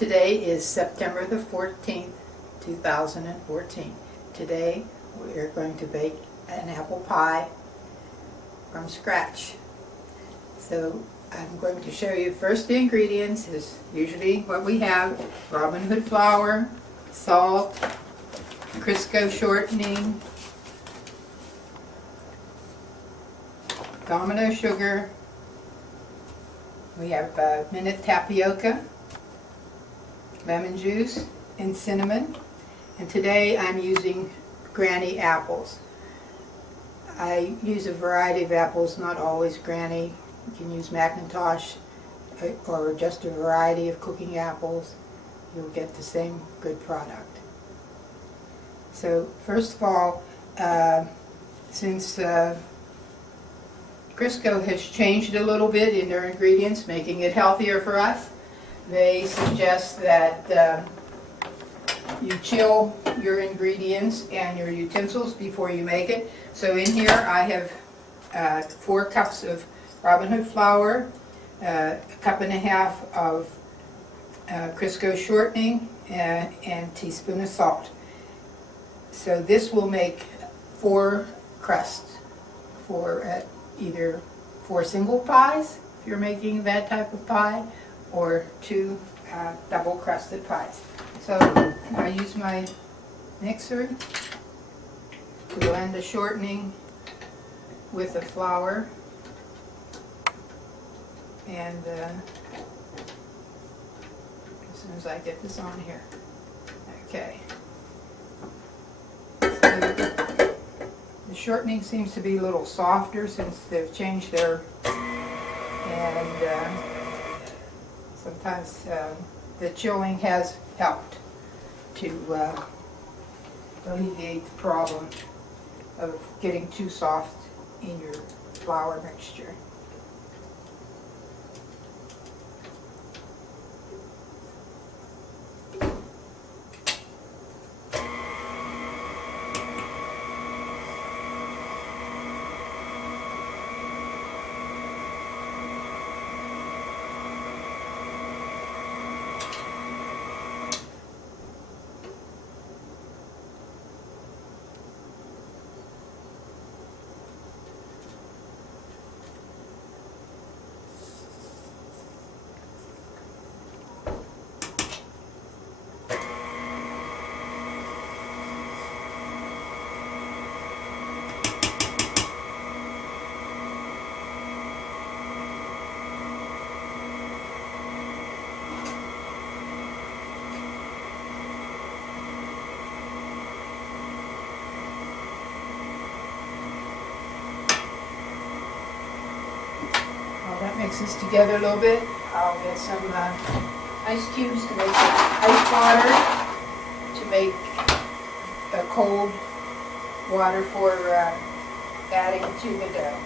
Today is September the 14th, 2014. Today we are going to bake an apple pie from scratch. So I'm going to show you first the ingredients is usually what we have: Robin Hood flour, salt, Crisco shortening, domino sugar. We have minute tapioca, lemon juice, and cinnamon. And today I'm using Granny apples. I use a variety of apples, not always Granny. You can use Macintosh or just a variety of cooking apples. You'll get the same good product. So first of all, since Crisco has changed a little bit in their ingredients, making it healthier for us, they suggest that you chill your ingredients and your utensils before you make it. So in here I have 4 cups of Robin Hood flour, a cup and a half of Crisco shortening, and a teaspoon of salt. So this will make 4 crusts for either 4 single pies, if you're making that type of pie, or 2 double crusted pies. So I use my mixer to blend the shortening with the flour, and as soon as I get this on here. Okay. So the shortening seems to be a little softer since they've changed their, and sometimes the chilling has helped to alleviate the problem of getting too soft in your flour mixture. That mixes together a little bit. I'll get some ice cubes to make ice water, to make a cold water for adding to the dough.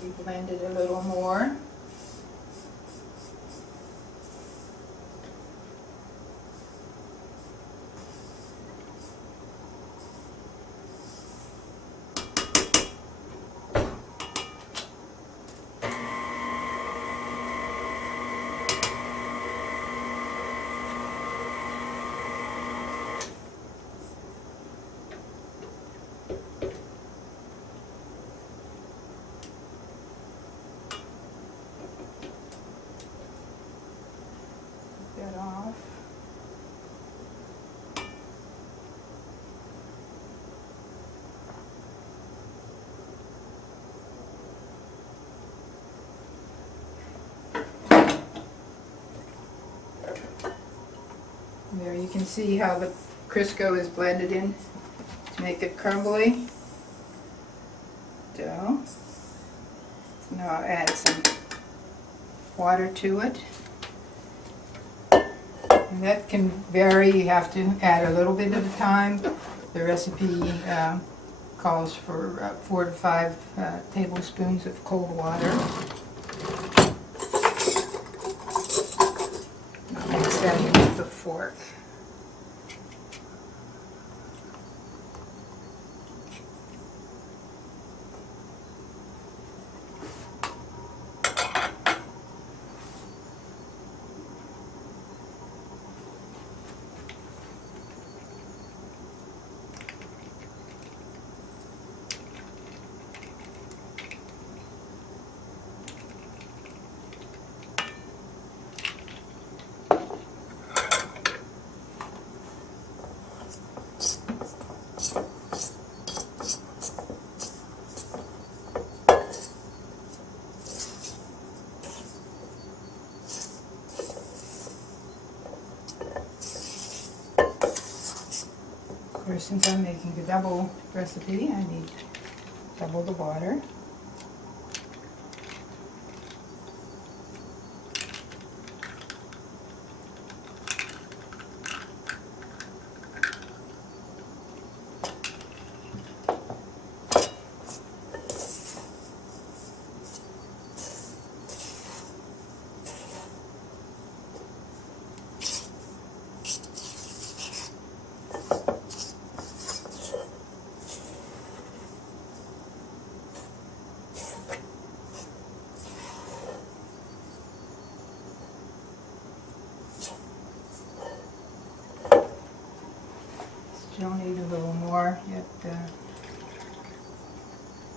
We blend it a little more. Off. There you can see how the Crisco is blended in to make it crumbly dough. So now I'll add some water to it. And that can vary. You have to add a little bit at a time. The recipe calls for 4 to 5 tablespoons of cold water. I'll mix that in with a fork. Since I'm making a double recipe, I need double the water. You'll need a little more, yet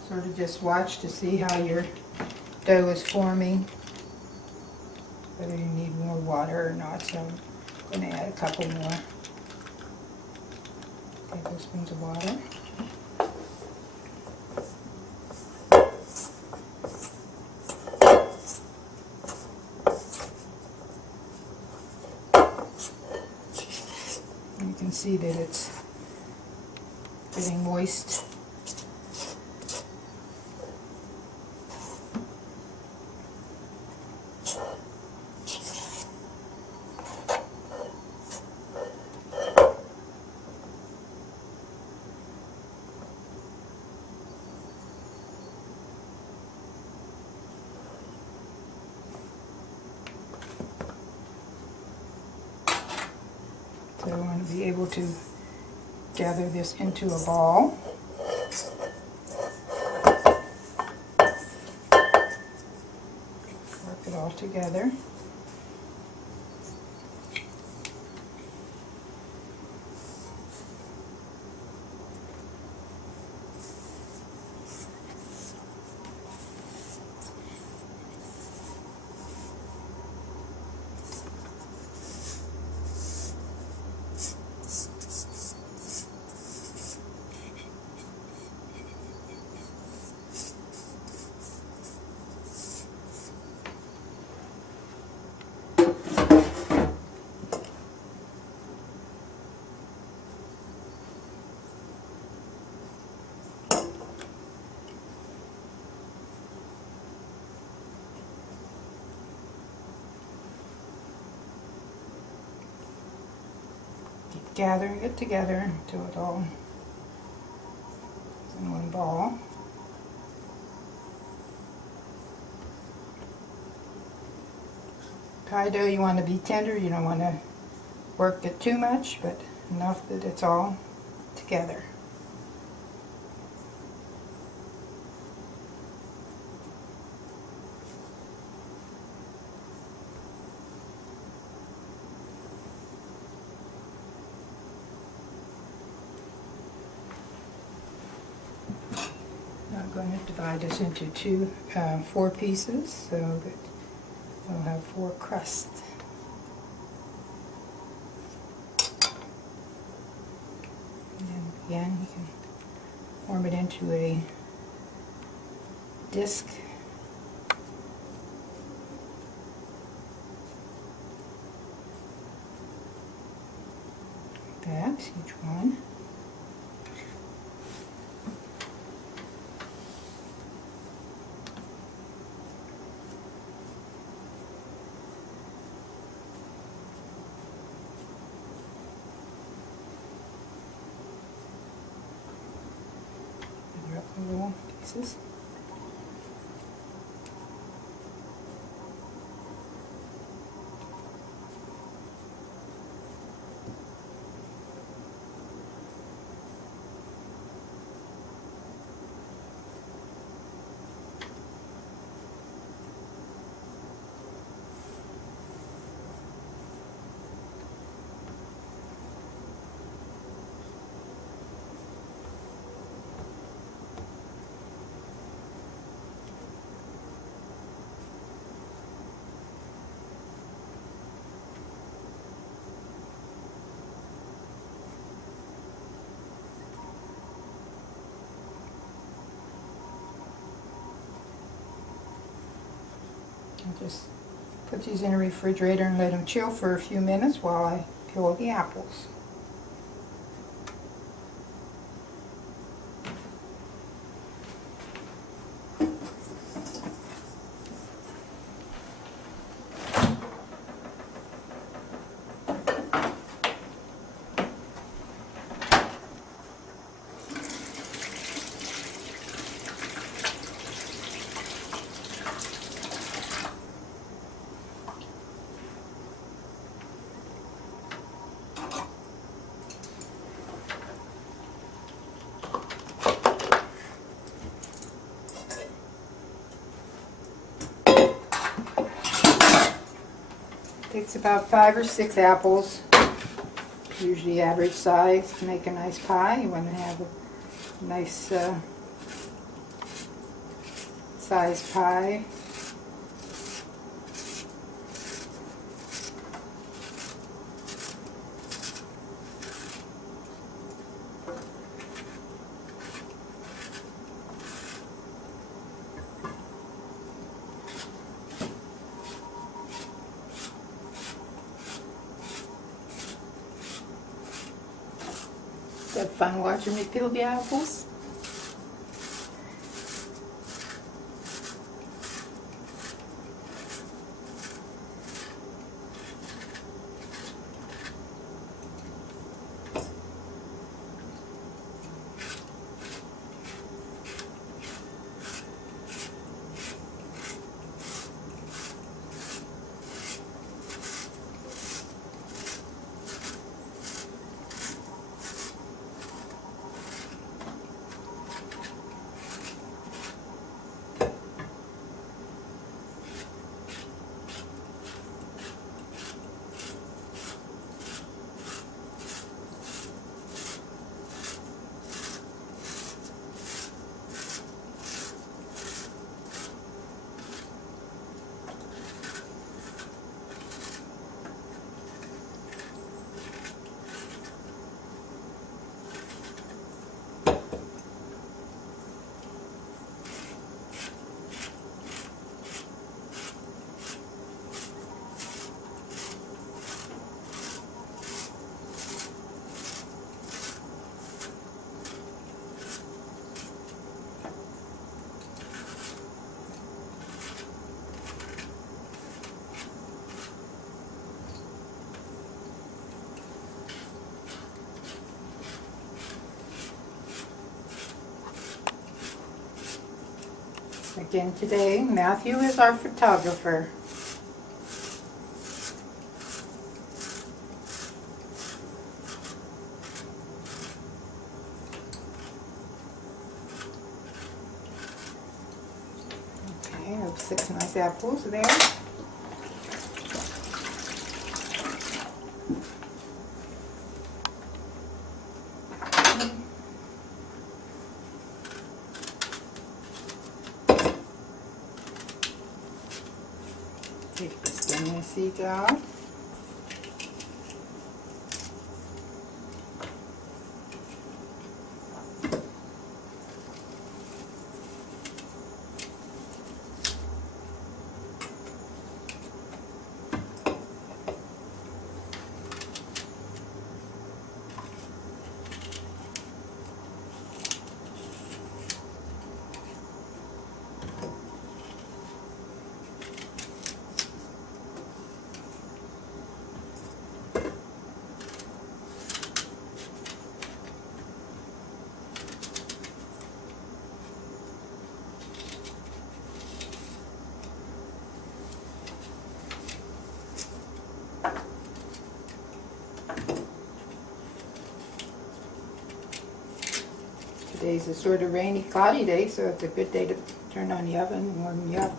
sort of just watch to see how your dough is forming, whether you need more water or not. So I'm going to add a couple more tablespoons of water. And you can see that it's getting moist. So I want to be able to gather this into a ball. Work it all together. Gathering it together until it all is in one ball. Pie dough, you want to be tender. You don't want to work it too much, but enough that it's all together. I'm going to divide this into 4 pieces so that we'll have 4 crusts. And then again, you can form it into a disc. Like that, each one. little pieces. I'll just put these in the refrigerator and let them chill for a few minutes while I peel the apples. Takes about 5 or 6 apples, usually average size, to make a nice pie. You want to have a nice size pie. Is that fun watching me peel the apples? Again today, Matthew is our photographer. Okay, I have 6 nice apples there. Take the stem and seeds out. Today's a sort of rainy, cloudy day, so it's a good day to turn on the oven and warm me up.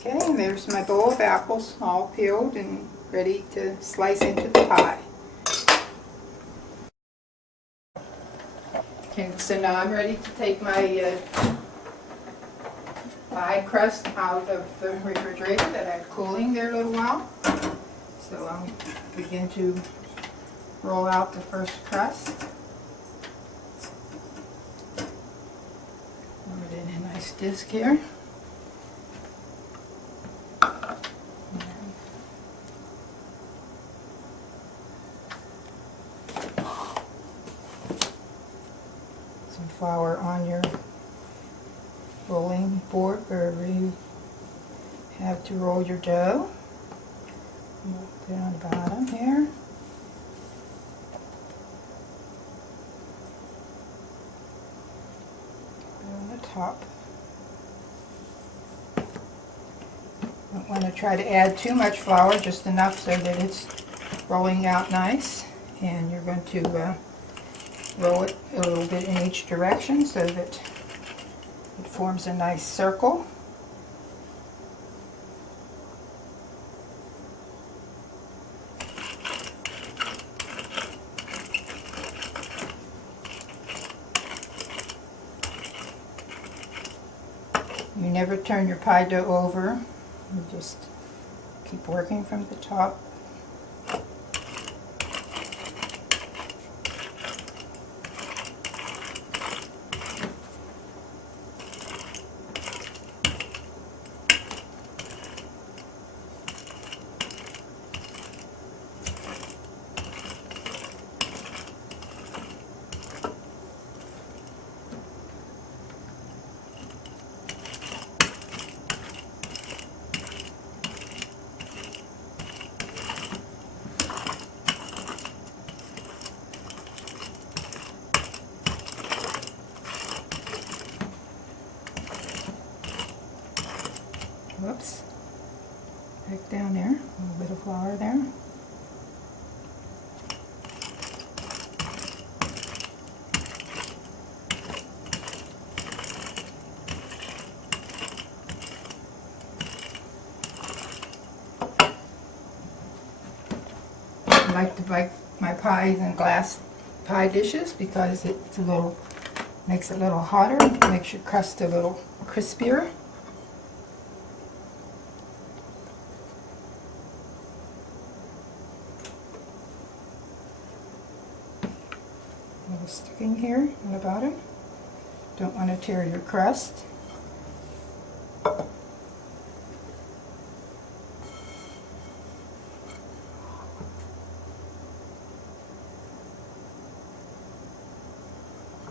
Okay, and there's my bowl of apples, all peeled and ready to slice into the pie. Okay, so now I'm ready to take my pie crust out of the refrigerator that I had cooling there a little while. So I'll begin to roll out the first crust. Put it in a nice disc here. Some flour on your rolling board wherever you have to roll your dough. We'll put it on the bottom here. Put it on the top. Don't want to try to add too much flour, just enough so that it's rolling out nice. And you're going to roll it a little bit in each direction so that it forms a nice circle. You never turn your pie dough over. You just keep working from the top. like my pies in glass pie dishes because it's a little, makes it a little hotter, makes your crust a little crispier. A little sticking here on the bottom. Don't want to tear your crust.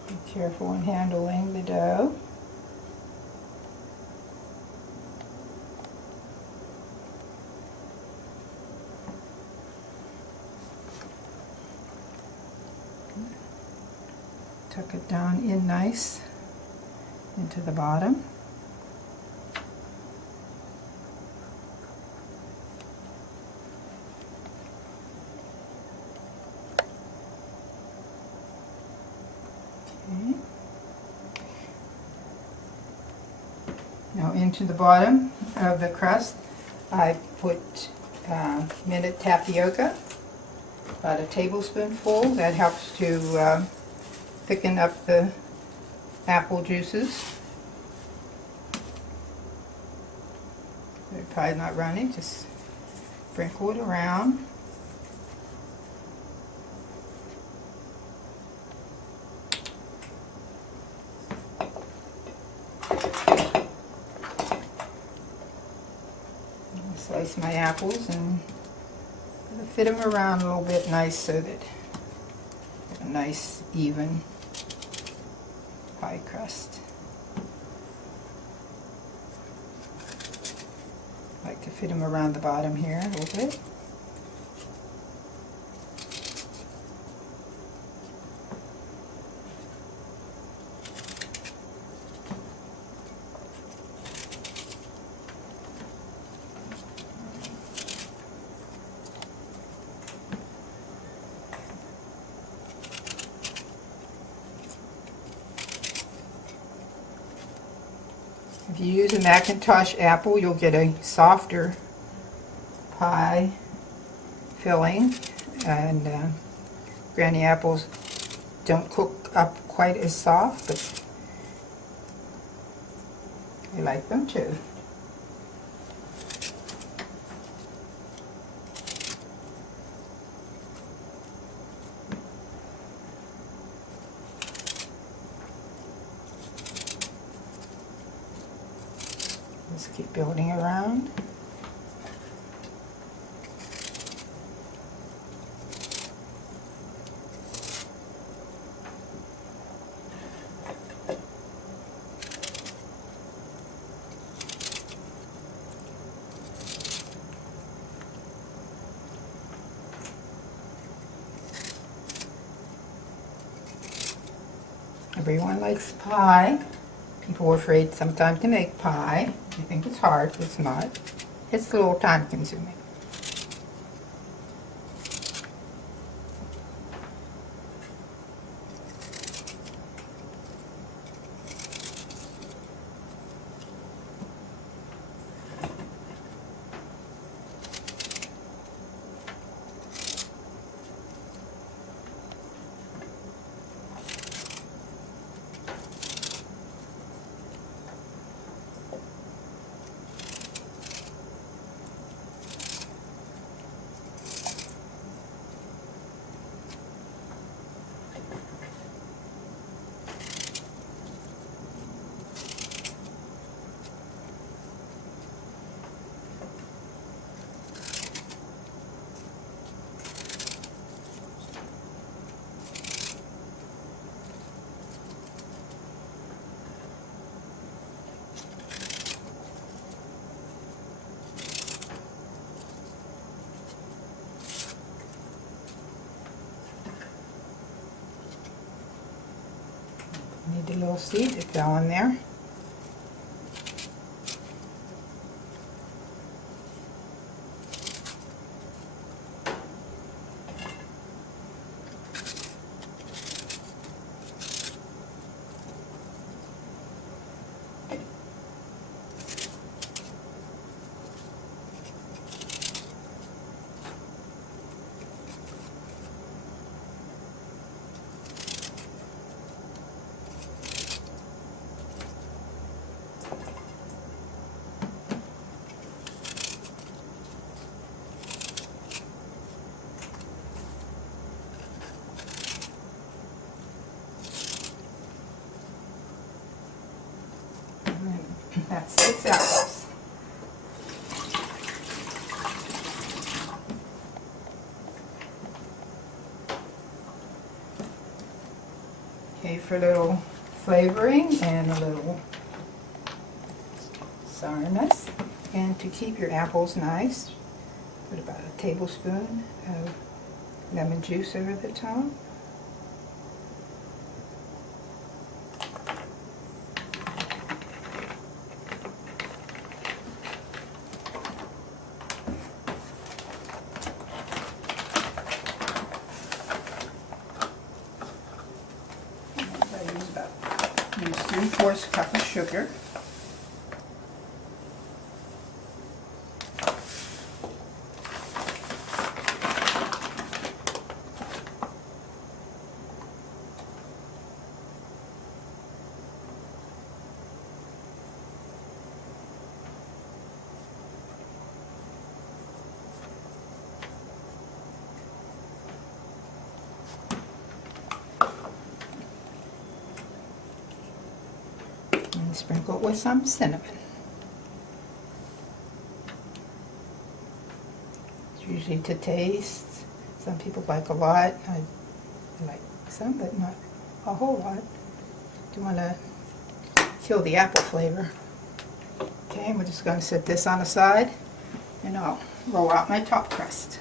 Be careful in handling the dough. Tuck it down in nice into the bottom. Okay. Now into the bottom of the crust I put minute tapioca, about a tablespoonful. That helps to thicken up the apple juices. The pie's not running, just sprinkle it around. Slice my apples and fit them around a little bit nice so that a nice even pie crust. I like to fit them around the bottom here a little bit. If you use a Macintosh apple, you'll get a softer pie filling, and Granny apples don't cook up quite as soft, but I like them too. Just keep building around. Everyone likes pie. People are afraid sometimes to make pie. They think it's hard, but it's not. It's a little time consuming. Need a little seed that fell in there. That's 6 apples. Okay, for a little flavoring and a little sourness, and to keep your apples nice, put about a tablespoon of lemon juice over the top. Use 3/4 cup of sugar. And sprinkle it with some cinnamon. It's usually to taste. Some people like a lot. I like some, but not a whole lot. You want to kill the apple flavor. Okay, we're just going to set this on the side, and I'll roll out my top crust.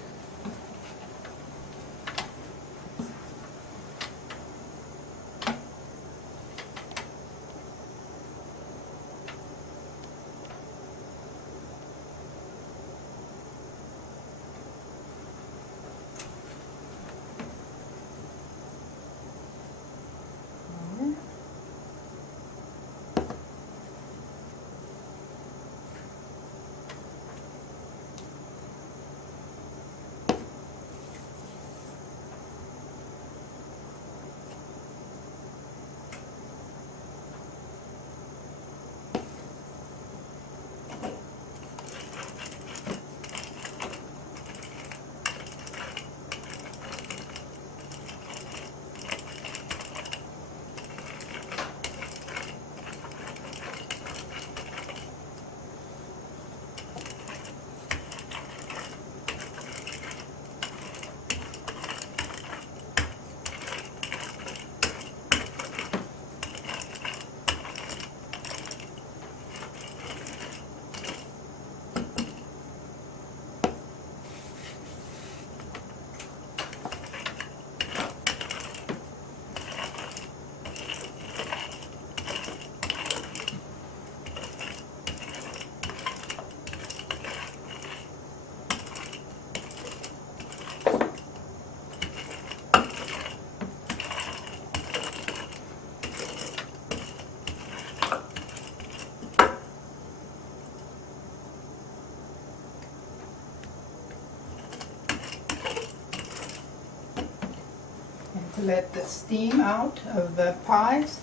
To let the steam out of the pies,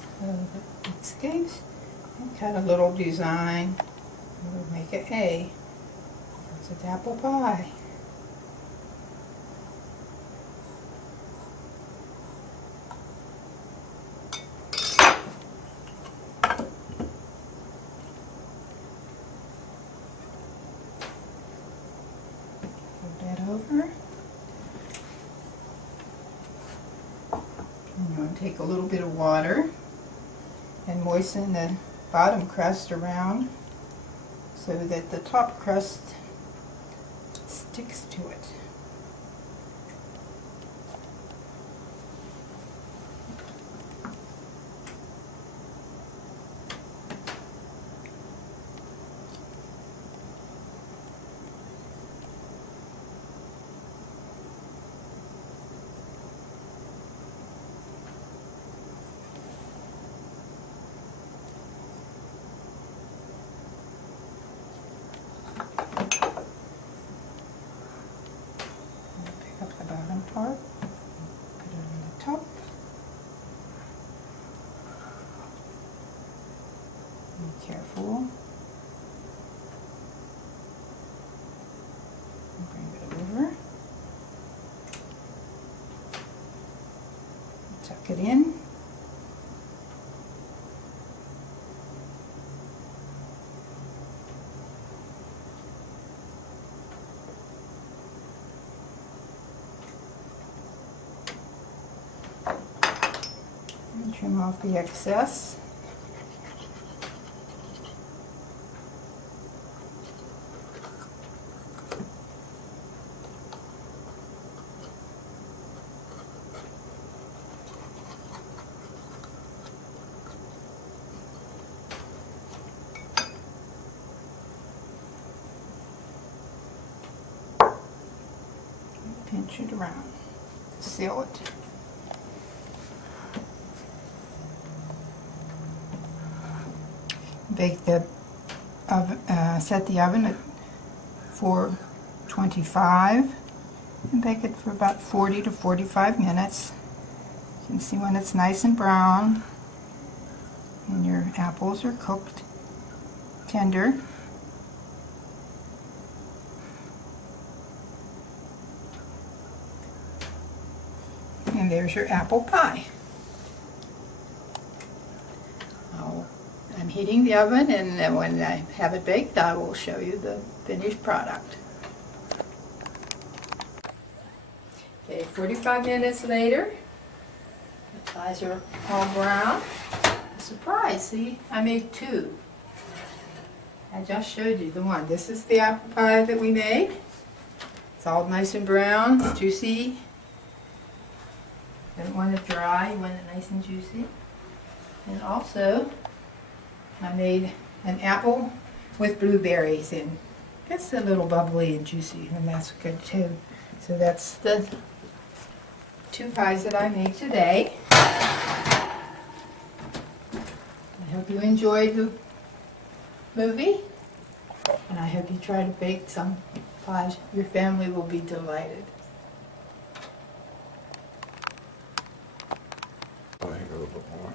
escapes, and cut a little design. We'll make an A. It's an apple pie. Put that over. I'm going to take a little bit of water and moisten the bottom crust around so that the top crust sticks to it. Part, put it on the top. Be careful. And bring it over. Tuck it in. Trim off the excess. Pinch it around, seal it. Bake the oven, set the oven at 425 and bake it for about 40 to 45 minutes. You can see when it's nice and brown and your apples are cooked tender. And there's your apple pie. I'm heating the oven, and then when I have it baked, I will show you the finished product. Okay, 45 minutes later, the pies are all brown. Surprise, see, I made two. I just showed you the one. This is the apple pie that we made. It's all nice and brown, juicy. Don't want it dry, you want it nice and juicy. And also, I made an apple with blueberries, and it's a little bubbly and juicy, and that's good too. So that's the two pies that I made today. I hope you enjoyed the movie, and I hope you try to bake some pies. Your family will be delighted. I think a little bit more.